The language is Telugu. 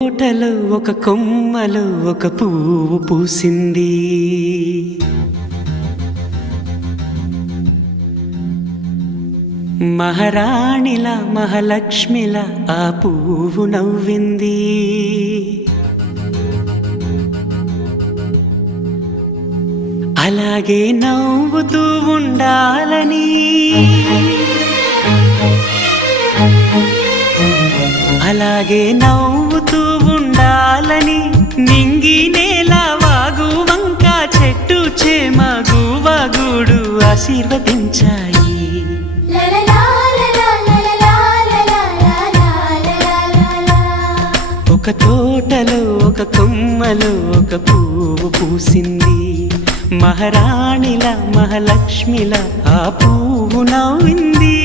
తోటలో ఒక కొమ్మలో ఒక పువ్వు పూసింది. మహారాణిలా మహాలక్ష్మిలా ఆ పువ్వు నవ్వింది. అలాగే నవ్వుతూ ఉండాలని, అలాగే నవ్వుతూ ఉండాలని నింగి నేల వాగు వంక చెట్టు చేమ గువగూడు ఆశీర్వదించాయి. ఒక తోటలో ఒక కొమ్మలో ఒక పువ్వు పూసింది. మహారాణిలా మహాలక్ష్మిలా ఆ పువ్వు నవ్వింది.